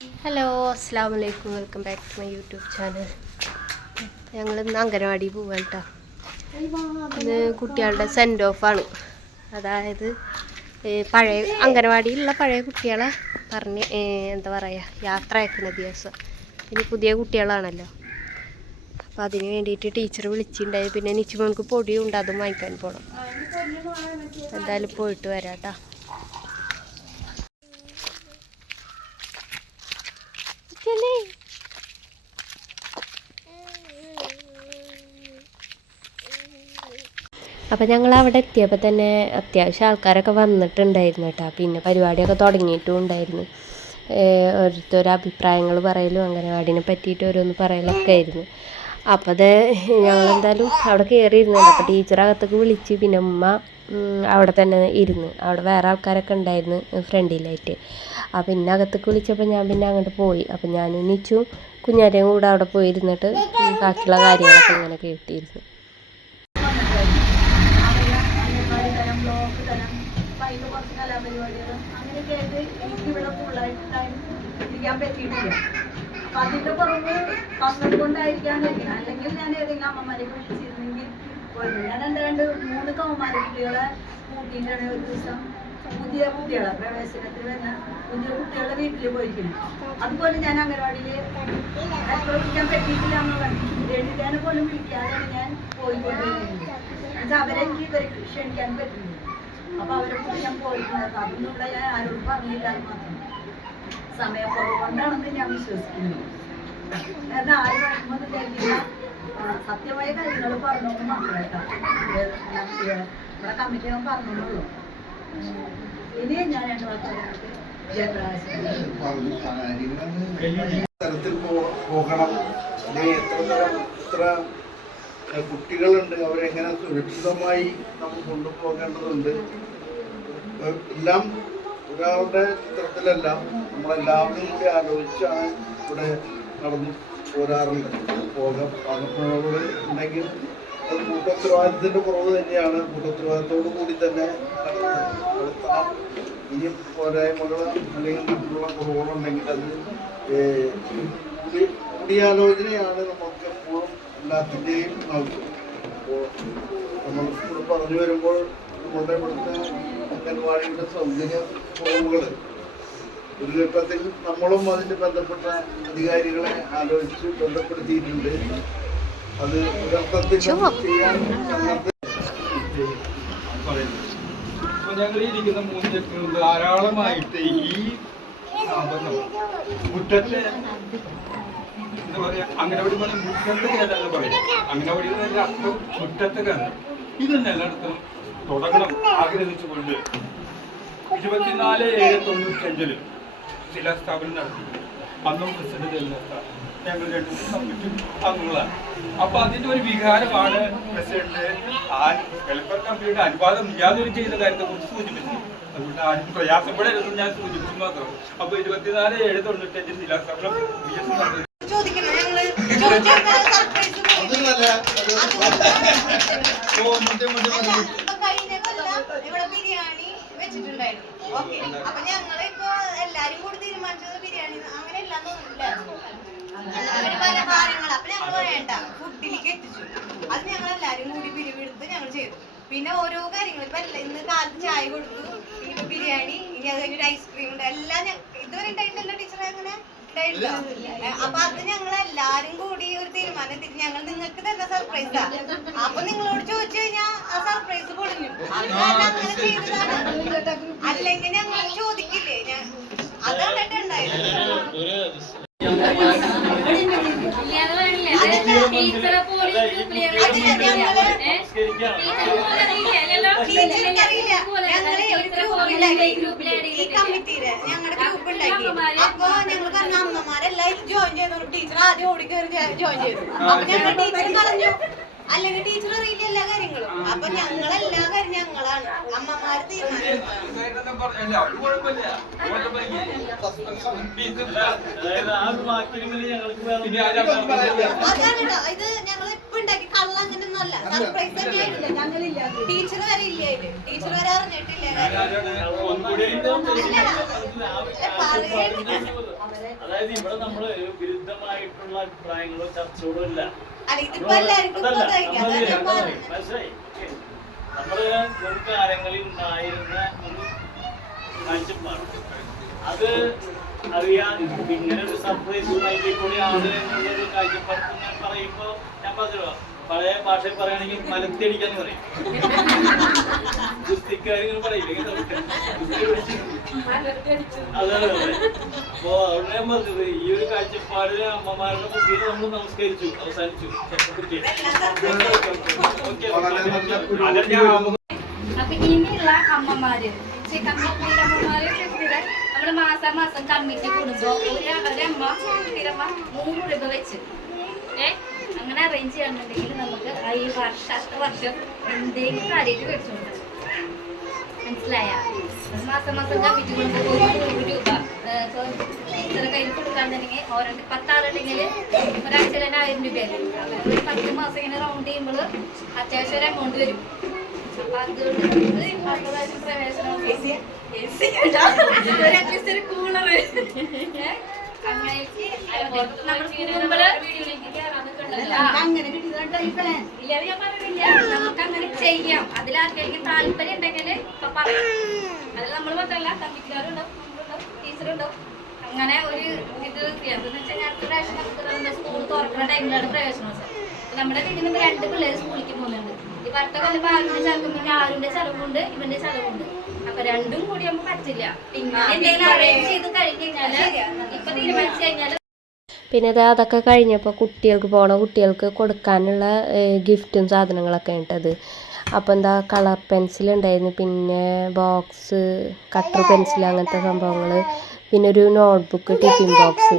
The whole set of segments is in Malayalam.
ഹലോ അസ്സാം വലൈക്കും welcome back to my YouTube channel ഞങ്ങൾ ഇന്ന് അംഗനവാടി പോവാൻ കേട്ടോ ഇന്ന് കുട്ടികളുടെ സെൻഡ് ഓഫ് ആണ്. അതായത് പഴയ അംഗനവാടിയിലുള്ള പഴയ കുട്ടികളെ പറഞ്ഞ് എന്താ പറയുക യാത്ര അയക്കുന്ന ദിവസം. ഇനി പുതിയ കുട്ടികളാണല്ലോ. അപ്പം അതിന് വേണ്ടിയിട്ട് ടീച്ചർ വിളിച്ചിട്ടുണ്ടായി പിന്നെ നിച്ചുമോൾക്ക് പൊടിയുണ്ട് അതും വാങ്ങിക്കാൻ പോകണം എന്തായാലും പോയിട്ട് വരാം കേട്ടോ അപ്പം ഞങ്ങൾ അവിടെ എത്തിയപ്പോൾ തന്നെ അത്യാവശ്യം ആൾക്കാരൊക്കെ വന്നിട്ടുണ്ടായിരുന്നു കേട്ടോ. പിന്നെ പരിപാടിയൊക്കെ തുടങ്ങിയിട്ടും ഉണ്ടായിരുന്നു. ഓരോരുത്തരും അഭിപ്രായങ്ങൾ പറയലും അംഗനവാടിനെ പറ്റിയിട്ട് ഓരോന്ന് പറയലൊക്കെ ആയിരുന്നു. അപ്പോൾ അത് ഞങ്ങളെന്തായാലും അവിടെ കയറിയിരുന്നുണ്ട് അപ്പോൾ ടീച്ചർ അകത്തേക്ക് വിളിച്ച് പിന്നെ ഉമ്മ അവിടെ തന്നെ ഇരുന്ന്. അവിടെ വേറെ ആൾക്കാരൊക്കെ ഉണ്ടായിരുന്നു ഫ്രണ്ടിലായിട്ട്. അപ്പോൾ പിന്നെ അകത്തേക്ക് വിളിച്ചപ്പോൾ ഞാൻ പിന്നെ അങ്ങോട്ട് പോയി. അപ്പോൾ ഞാൻ നിച്ചും കുഞ്ഞാരെയും കൂടെ അവിടെ പോയിരുന്നിട്ട് ബാക്കിയുള്ള കാര്യങ്ങളൊക്കെ ഇങ്ങനെ കേട്ടിരുന്നു അംഗൻവാടി തരം ബ്ലോക്ക് തരം കലാപരിപാടികൾ അങ്ങനെയൊക്കെ ആയിട്ട് എനിക്ക് ഇവിടെ ഫുള്ളായിട്ട് ടൈം ഇരിക്കാൻ പറ്റിയിട്ടില്ല. അപ്പം അതിന്റെ പുറമെ ഭക്ഷണം കൊണ്ടായിരിക്കാൻ കഴിയും അല്ലെങ്കിൽ ഞാൻ ഏതെങ്കിലും അമ്മമാരെ വിളിച്ചിരുന്നെങ്കിൽ പോയിരുന്നു ഞാൻ എന്റെ രണ്ട് മൂന്ന് കൗമാര കുട്ടികളെ കൂട്ടിയിട്ടാണ് ഒരു ദിവസം പുതിയ കുട്ടികളെ പ്രവേശനത്തിന് വരുന്ന പുതിയ കുട്ടികളെ വീട്ടിൽ പോയിരിക്കുന്നു. അതുപോലെ ഞാൻ അംഗൻവാടിയിൽ എത്ര വിളിക്കാൻ പറ്റിയിട്ടില്ല എന്നുള്ളതാണ് എഴുതാനെ പോലും വിളിക്കാതെയാണ് ഞാൻ പോയിക്കൊണ്ടിരിക്കുന്നത്. എന്നുവെച്ചാൽ അവരെ എനിക്ക് ഇവരെ ക്ഷണിക്കാൻ പറ്റില്ല അപ്പൊ അവരെ കൂടി ഞാൻ പോയിട്ടുണ്ടായിരുന്നു. അതൊന്നും ഇവിടെ ഞാൻ ആരോടും പറഞ്ഞില്ല എന്ന് മാത്രം. സമയക്കുറവ് ഞാൻ വിശ്വസിക്കുന്നു. കാരണം ആരും പറയുമ്പോൾ കേൾക്കില്ല സത്യമായ കാര്യങ്ങൾ പറഞ്ഞു മാത്രമായിട്ടാണ് ഇവിടെ കമ്മിറ്റി ഞാൻ പറഞ്ഞോളൂ ഇനിയും ഞാൻ രണ്ട് ജയപ്രകാശ് തരത്തിൽ പോകണം? എത്ര തരം എത്ര കുട്ടികളുണ്ട് അവരെങ്ങനെ സുരക്ഷിതമായി നമുക്ക് കൊണ്ടുപോകേണ്ടതുണ്ട്. എല്ലാം ഒരാളുടെ ചിത്രത്തിലല്ല നമ്മളെല്ലാവരും കൂടി ആലോചിച്ചാണ് ഇവിടെ നടന്നു പോരാറുണ്ട് പോകാം പാകപ്പിഴവുകൾ ഉണ്ടെങ്കിൽ അത് കൂട്ടോത്തരവാദിത്തിന്റെ കുറവ് തന്നെയാണ്. കൂട്ടോത്തരവാദിത്തത്തോടു കൂടി തന്നെ നടത്ത- നടത്തണം ഇനി പോരായ്മകൾ അല്ലെങ്കിൽ മറ്റുള്ള കുറവുകളുണ്ടെങ്കിൽ അത് കൂടിയാലോചനയാണ് നമുക്ക് എല്ലാത്തിന്റെയും നൽകും അപ്പോൾ നമ്മൾ ഇവിടെ പറഞ്ഞു വരുമ്പോൾ നമ്മുടെ ഇവിടുത്തെ അംഗൻവാടിയുടെ സൗകര്യ ഫോമുകൾ. ഒരു ഘട്ടത്തിൽ നമ്മളും അതിന് ബന്ധപ്പെട്ട അധികാരികളെ ആലോചിച്ച് ബന്ധപ്പെടുത്തിയിട്ടുണ്ട്. അത് ഒരർത്ഥത്തിൽ ചെയ്യാൻ പറയുന്നത് അപ്പൊ ഞങ്ങൾ ഇരിക്കുന്ന മൂന്ന് ചെക്കുകൾ ധാരാളമായിട്ട് ഈ സ്ഥാപനം മുറ്റത്തെ എന്താ പറയാ മുറ്റത്തെ കേരളം പറയും. അംഗനവാടി എന്നല്ല അർത്ഥം മുറ്റത്ത് കയറും ഇത് എല്ലായിടത്തും തുടങ്ങണം ആഗ്രഹിച്ചുകൊണ്ട്. ഇരുപത്തിനാല് ഏഴ് തൊണ്ണൂറ്റഞ്ചിൽ ശിലാസ്ഥാപനം നടത്തി. അന്നും പ്രസിഡന്റ് ഞങ്ങൾ രണ്ടും കമ്മിറ്റി അംഗങ്ങളാണ് അപ്പൊ അതിന്റെ ഒരു വികാരമാണ് പ്രസിഡന്റ് വെൽഫെയർ കമ്പനിയുടെ അനുവാദം യാതൊരു ചെയ്ത കാര്യത്തെ കുറിച്ച് സൂചിപ്പിച്ചു അതുകൊണ്ട് ആരും പ്രയാസപ്പെടരുതെന്ന് ഞാൻ സൂചിപ്പിച്ചു മാത്രം. അപ്പൊ ഇരുപത്തിനാല് ഏഴ് തൊണ്ണൂറ്റഞ്ച് ശിലാസ്ഥാപനം ബിരിയാണി എല്ലാരും കൂടി ബിരിയാണി അങ്ങനെ അത് കൂടി ഞങ്ങൾ പിന്നെ ഓരോ കാര്യങ്ങൾ ഇപ്പൊ ഇന്ന് കാലത്ത് ചായ കൊടുത്തു ഇനിയിപ്പോ ബിരിയാണി ഇനി അത് കഴിഞ്ഞൊരു ഐസ്ക്രീം ഉണ്ട് എല്ലാം ഇതുവരെ ഉണ്ടായിട്ടില്ല ടീച്ചറെ അങ്ങനെ? അപ്പൊ അത് ഞങ്ങൾ എല്ലാരും കൂടി ഒരു തീരുമാനം എത്തിച്ച് ഞങ്ങൾ നിങ്ങൾക്ക് തന്നെ സർപ്രൈസാ അപ്പൊ നിങ്ങളോട് ചോദിച്ചു കഴിഞ്ഞാൽ ആ സർപ്രൈസ് പൊളിഞ്ഞു അല്ലെങ്കിൽ ഞങ്ങൾ ചോദിക്കില്ലേ? ഞാൻ അതാണ് ഉണ്ടായത് ടീച്ചർക്ക് അറിയില്ല ഞങ്ങൾ ഒരു ഗ്രൂപ്പിലാക്കി ഈ കമ്മിറ്റിയിൽ ഞങ്ങളുടെ ഗ്രൂപ്പ് ഉണ്ടാക്കി അപ്പൊ ഞങ്ങൾ പറഞ്ഞ അമ്മമാരെല്ലാം ജോയിൻ ചെയ്തോണ്ട് ടീച്ചർ ആദ്യം ഓടി കയറി ജോയിൻ ചെയ്തു അപ്പൊ ഞങ്ങൾ ടീച്ചർ കളഞ്ഞു അല്ലെങ്കിൽ ടീച്ചർ അറിയില്ല എല്ലാ കാര്യങ്ങളും. അപ്പൊ ഞങ്ങൾ എല്ലാ കാര്യം ഞങ്ങളാണ്. അമ്മമാര് അതാണ് ഇത് ഞങ്ങൾ ഉണ്ടാക്കി. കള്ള അങ്ങനെ അല്ല സർപ്രൈസ് ഞങ്ങളില്ല ടീച്ചർ വരെ ഇല്ല ടീച്ചർ വരെ അറിഞ്ഞിട്ടില്ല അതായത് ഇവിടെ നമ്മൾ വിരുദ്ധമായിട്ടുള്ള അഭിപ്രായങ്ങളോ ചർച്ചകളോ ഇല്ല. നമ്മൾ മുൻകാലങ്ങളിൽ ഉണ്ടായിരുന്ന ഒരു കാഴ്ചപ്പാട്. അത് അറിയാൻ ഇങ്ങനെ ഒരു സർപ്രൈസ് നൽകിക്കൂടിയാണ് എന്നുള്ളൊരു കാഴ്ചപ്പാട് ഞാൻ പറയുമ്പോ ഞാൻ പറഞ്ഞു പഴയ ഭാഷയിൽ പറയുകയാണെങ്കിൽ മലത്തിയടിക്കാന്ന് പറയും. ഗുസ്തിക്കാരിങ്ങനെ പറയില്ലേ? ഇങ്ങനെ ഗുസ്തി പിടിച്ച് അതാണ് പറഞ്ഞത്. അപ്പോ അവിടെ ഞാൻ പറഞ്ഞത് ഈ ഒരു കാഴ്ചപ്പാടിൽ അമ്മമാരുടെ കുട്ടിയെ നമ്മൾ നമസ്കരിച്ചു അവസാനിച്ചു. കുട്ടിയെ അപ്പൊ ഇനിയുള്ള അമ്മമാര് നമ്മൾ മാസം മാസം കമ്മിറ്റി കൂടുമ്പോ ഒരു ഒരമ്മ സ്ഥിരമ്മ മൂന്ന് രൂപ വെച്ച്. ഏഹ് അങ്ങനെ അറേഞ്ച് ചെയ്യണമെന്നുണ്ടെങ്കിൽ നമുക്ക് ഈ വർഷം അടുത്ത വർഷം എന്തെങ്കിലും കാര്യമായിട്ട് മേടിച്ചോണ്ട് മനസ്സിലായ? മാസം മാസം കമ്മിറ്റി കൂടുമ്പോ ഒരു രൂപ ടീച്ചറെ കയ്യിൽ കൊടുക്കാന്നുണ്ടെങ്കിൽ ഓരോ പത്താളുണ്ടെങ്കിൽ ഒരാഴ്ച തന്നെ ആയിരം അങ്ങനെ ഒരു പത്ത് മാസം ഇങ്ങനെ റൗണ്ട് ചെയ്യുമ്പോൾ അത്യാവശ്യം ഒരു എമൗണ്ട് വരും. അപ്പൊ അതുകൊണ്ട് അടുത്ത പ്രാവശ്യം പ്രവേശനം ഒരു അറ്റ്ലീസ്റ്റ് ഒരു കൂളർ അങ്ങനെ അങ്ങനെ ചെയ്യാം അതിലാർക്കെങ്കിലും താല്പര്യം ഉണ്ടെങ്കിൽ ഇപ്പൊ പറയാം അതിൽ നമ്മൾ മാത്രമല്ല കമ്മിറ്റിക്കാരുണ്ടാവും ടീച്ചറുണ്ടാവും അങ്ങനെ ഒരു ഇത് പ്രാവശ്യം സ്കൂൾ തുറക്കുന്ന ടൈമിലാണ് പ്രവേശനം നമ്മുടെ വീട്ടിൽ നിന്ന് രണ്ട് പിള്ളേർ സ്കൂളിലേക്ക് പോകുന്നുണ്ട്. ഇപ്പൊ അടുത്ത കൊല്ലം ആരുടെ ചലവുണ്ട് പിന്നെ ആരുടെ ചെലവുണ്ട് ഇവന്റെ ചെലവുണ്ട്. അപ്പൊ രണ്ടും കൂടി നമുക്ക് പറ്റില്ല. പിന്നെ എന്തെങ്കിലും അറേഞ്ച് ചെയ്ത് കഴിഞ്ഞ് കഴിഞ്ഞാൽ ഇപ്പൊ തീരുമാനിച്ചു കഴിഞ്ഞാൽ പിന്നെ അത് അതൊക്കെ കഴിഞ്ഞപ്പോൾ കുട്ടികൾക്ക് പോണ കുട്ടികൾക്ക് കൊടുക്കാനുള്ള ഗിഫ്റ്റും സാധനങ്ങളൊക്കെ ഉണ്ടത് അപ്പോൾ എന്താ കളർ പെൻസിൽ ഉണ്ടായിരുന്നു പിന്നെ ബോക്സ് കട്ടർ പെൻസിൽ അങ്ങനത്തെ സംഭവങ്ങൾ പിന്നെ ഒരു നോട്ട്ബുക്ക് ടിഫിൻ ബോക്സ്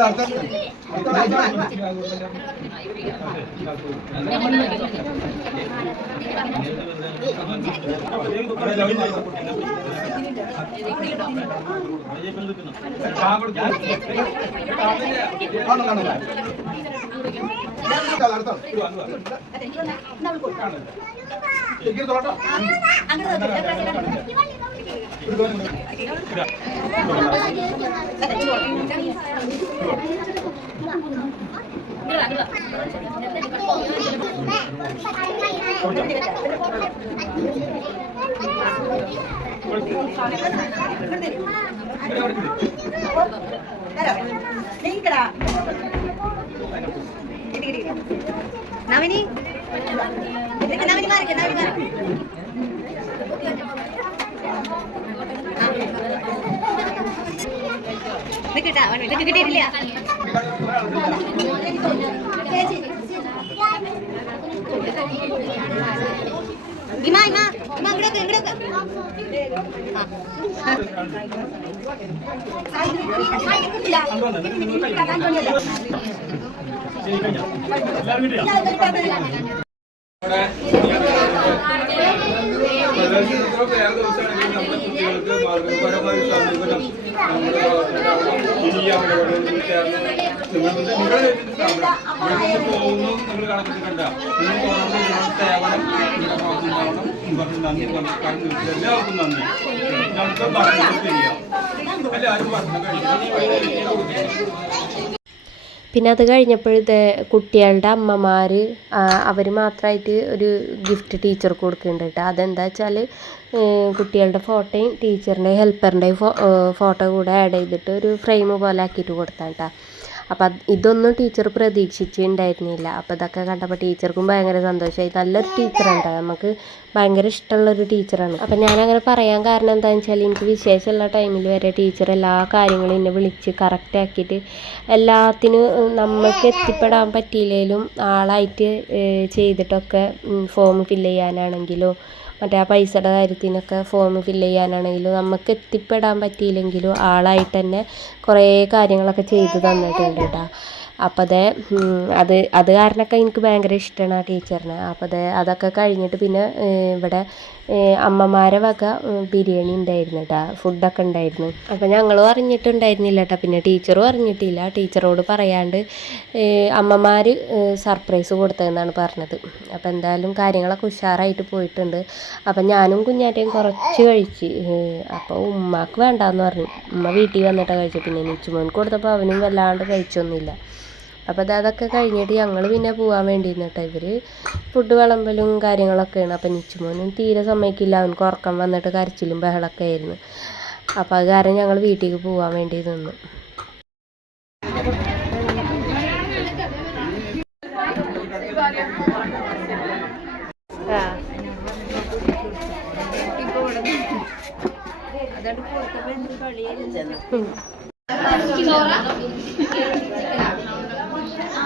అర్థం നവനി Gimana? ഇങ്ങോട്ട് ഇവിടെ പ്രദർശനത്തിലോ വേറെ ദിവസമാണെങ്കിൽ നമ്മുടെ കുട്ടികൾക്ക് മാർഗപരമായ സമീപനം പോകുന്നു നിങ്ങൾ കണക്കിട്ട് കണ്ട നിങ്ങൾ നിങ്ങളുടെ സേവനം പറഞ്ഞു നന്ദി പറഞ്ഞു എല്ലാവർക്കും നന്ദി. നമുക്ക് ഭക്ഷണം ചെയ്യാം. എല്ലാവരും ഭക്ഷണം കഴിക്കണം പിന്നെ അത് കഴിഞ്ഞപ്പോഴത്തെ കുട്ടികളുടെ അമ്മമാർ അവർ മാത്രമായിട്ട് ഒരു ഗിഫ്റ്റ് ടീച്ചർക്ക് കൊടുക്കുന്നുണ്ട് കേട്ടോ. അതെന്താ വെച്ചാൽ കുട്ടികളുടെ ഫോട്ടോയും ടീച്ചറിന്റെ ഹെൽപ്പറിന്റെയും ഫോട്ടോ കൂടെ ആഡ് ചെയ്തിട്ട് ഒരു ഫ്രെയിം പോലെ ആക്കിയിട്ട് കൊടുത്താൽ കേട്ടോ. അപ്പം ഇതൊന്നും ടീച്ചർ പ്രതീക്ഷിച്ചിട്ടുണ്ടായിരുന്നില്ല. അപ്പം ഇതൊക്കെ കണ്ടപ്പോൾ ടീച്ചർക്കും ഭയങ്കര സന്തോഷമായി നല്ലൊരു ടീച്ചറാണ് നമുക്ക് ഭയങ്കര ഇഷ്ടമുള്ളൊരു ടീച്ചറാണ്. അപ്പം ഞാനങ്ങനെ പറയാൻ കാരണം എന്താണെന്ന് വെച്ചാൽ എനിക്ക് വിശേഷമുള്ള ടൈമിൽ വരെ ടീച്ചർ എല്ലാ കാര്യങ്ങളും എന്നെ വിളിച്ച് കറക്റ്റ് ആക്കിയിട്ട് എല്ലാത്തിനും നമുക്ക് എത്തിപ്പെടാൻ പറ്റിയില്ലെങ്കിലും ആളായിട്ട് ചെയ്തിട്ടൊക്കെ ഫോം ഫില്ല് ചെയ്യാനാണെങ്കിലോ മറ്റേ ആ പൈസയുടെ കാര്യത്തിനൊക്കെ ഫോം ഫില്ല് ചെയ്യാനാണെങ്കിലും നമുക്ക് എത്തിപ്പെടാൻ പറ്റിയില്ലെങ്കിലും ആളായിട്ട് തന്നെ കുറേ കാര്യങ്ങളൊക്കെ ചെയ്ത് തന്നിട്ടുണ്ട് കേട്ടോ. അപ്പോൾ അത് അത് അത് കാരണമൊക്കെ എനിക്ക് ഭയങ്കര ഇഷ്ടമാണ് ആ ടീച്ചറിനെ അപ്പോൾ അത് അതൊക്കെ കഴിഞ്ഞിട്ട് പിന്നെ ഇവിടെ അമ്മമാരെ വക ബിരിയാണി ഉണ്ടായിരുന്നു കേട്ടോ ഫുഡൊക്കെ ഉണ്ടായിരുന്നു. അപ്പോൾ ഞങ്ങളും അറിഞ്ഞിട്ടുണ്ടായിരുന്നില്ല കേട്ടോ പിന്നെ ടീച്ചറും അറിഞ്ഞിട്ടില്ല ടീച്ചറോട് പറയാണ്ട് അമ്മമാർ സർപ്രൈസ് കൊടുത്തതെന്നാണ് പറഞ്ഞത്. അപ്പോൾ എന്തായാലും കാര്യങ്ങളൊക്കെ ഉഷാറായിട്ട് പോയിട്ടുണ്ട്. അപ്പം ഞാനും കുഞ്ഞാറ്റയും കുറച്ച് കഴിച്ച് അപ്പോൾ ഉമ്മാക്ക് വേണ്ടാന്ന് പറഞ്ഞു. ഉമ്മ വീട്ടിൽ വന്നിട്ടാണ് കഴിച്ചത്. പിന്നെ നിച്ചുമോൻ കൊടുത്തപ്പോൾ അവനും വല്ലാണ്ട് കഴിച്ചൊന്നുമില്ല. അപ്പോൾ അത് അതൊക്കെ കഴിഞ്ഞിട്ട് ഞങ്ങൾ പിന്നെ പോകാൻ വേണ്ടി കേട്ടോ ഇവർ ഫുഡ് വിളമ്പലും കാര്യങ്ങളൊക്കെയാണ്. അപ്പോൾ നിച്ചുമോനും തീരെ സമ്മതിക്കില്ല. അവനക്ക് ഉറക്കം വന്നിട്ട് കരച്ചിലും ബഹളമൊക്കെ ആയിരുന്നു. അപ്പോൾ അത് കാരണം ഞങ്ങൾ വീട്ടിലേക്ക് പോകാൻ വേണ്ടി നിന്നു. ആ.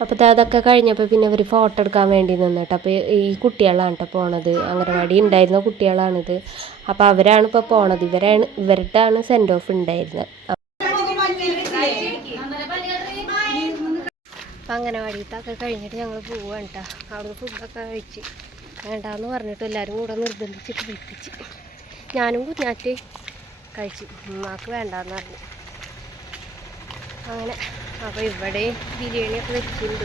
അപ്പോൾ അതൊക്കെ കഴിഞ്ഞപ്പോൾ പിന്നെ അവർ ഫോട്ടോ എടുക്കാൻ വേണ്ടി നിന്നിട്ട് അപ്പോൾ ഈ കുട്ടികളാണ് കേട്ടോ പോണത്. അംഗനവാടി ഉണ്ടായിരുന്ന കുട്ടികളാണിത്. അപ്പോൾ അവരാണ് ഇപ്പോൾ പോണത്. ഇവരാണ് ഇവരുടെ ആണ് സെൻഡ് ഓഫ് ഉണ്ടായിരുന്നത്. അപ്പം അംഗനവാടിയിലൊക്കെ കഴിഞ്ഞിട്ട് ഞങ്ങൾ പോവാണ് കേട്ടോ അവിടെ ഫുഡൊക്കെ കഴിച്ച്. വേണ്ടാന്ന് പറഞ്ഞിട്ട് എല്ലാവരും കൂടെ നിർബന്ധിച്ചിട്ട് വിളിപ്പിച്ച്. ഞാനും കുഞ്ഞാറ്റ് കഴിച്ചു. ഉമ്മാക്ക് വേണ്ടാന്ന് പറഞ്ഞു. അങ്ങനെ. അപ്പോൾ ഇവിടെ ബിരിയാണിയൊക്കെ വെച്ചിട്ടുണ്ട്.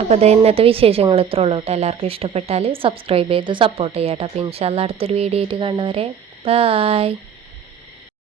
അപ്പോൾ അത് ഇന്നത്തെ വിശേഷങ്ങൾ ഇത്ര ഉള്ളൂ കേട്ടോ. എല്ലാവർക്കും ഇഷ്ടപ്പെട്ടാൽ സബ്സ്ക്രൈബ് ചെയ്ത് സപ്പോർട്ട് ചെയ്യാം കേട്ടോ. അപ്പോൾ ഇൻഷാല്ല അടുത്തൊരു വീഡിയോ ആയിട്ട് കാണുന്നവരെ ബായ്